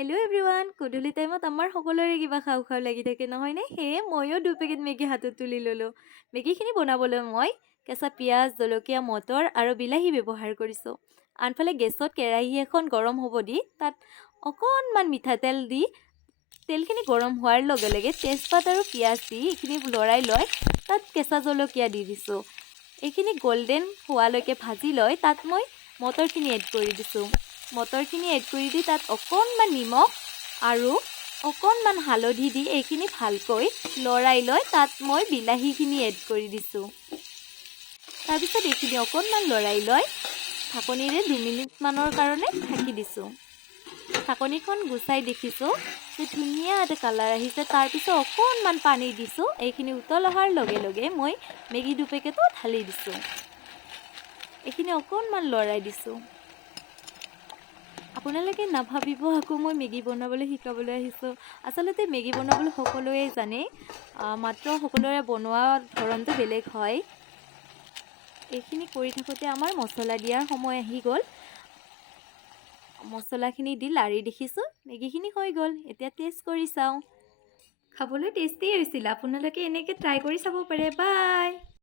Hello' everyone, গধূলি টাইমত আমাৰ সকলোৰে কিবা খাওঁ খাওঁ লাগি থাকে নহয়নে? সেয়ে ময়ো 2 পেকেট মেগী হাতত তুলি ল'লোঁ। মেগীখিনি বনাবলৈ মই কেঁচা পিঁয়াজ, জলকীয়া, মটৰ আৰু বিলাহী ব্যৱহাৰ কৰিছোঁ। আনফালে গেছত কেৰাহী এখন গৰম হ'ব দি তাত অকণমান মিঠাতেল দি তেলখিনি গৰম হোৱাৰ লগে লগে তেজপাত আৰু পিঁয়াজ দি এইখিনি লৰাই লৈ তাত কেঁচা জলকীয়া দি দিছোঁ। এইখিনি গল্ডেন হোৱালৈকে ভাজি লৈ তাত মই মটৰখিনি এড কৰি দিছোঁ। মটৰখিনি এড কৰি দি তাত অকণমান নিমখ আৰু অকণমান হালধি দি এইখিনি ভালকৈ লৰাই লৈ তাত মই বিলাহীখিনি এড কৰি দিছোঁ। তাৰপিছত এইখিনি অকণমান লৰাই লৈ ঢাকনিৰে 2 মিনিটমানৰ কাৰণে ঢাকি দিছোঁ। ঢাকনিখন গুচাই দেখিছোঁ যে ধুনীয়া এটা কালাৰ আহিছে। তাৰপিছত অকণমান পানী দিছোঁ। এইখিনি উতল অহাৰ লগে লগে মই মেগী 2 পেকেটো ঢালি দিছোঁ। এইখিনি অকণমান লৰাই দিছোঁ। আপোনালোকে নাভাবিব আকৌ মই মেগী বনাবলৈ শিকাবলৈ আহিছোঁ। আচলতে মেগী বনাবলৈ সকলোৱে জানে, মাত্ৰ সকলোৰে বনোৱা ধৰণটো বেলেগ হয়। এইখিনি কৰি থাকোঁতে আমাৰ মছলা দিয়াৰ সময় আহি গ'ল। মছলাখিনি দি লাৰি দেখিছোঁ মেগীখিনি হৈ গ'ল। এতিয়া টেষ্ট কৰি চাওঁ। খাবলৈ টেষ্টি হৈছিল। আপোনালোকে এনেকৈ ট্ৰাই কৰি চাব পাৰে। বাই।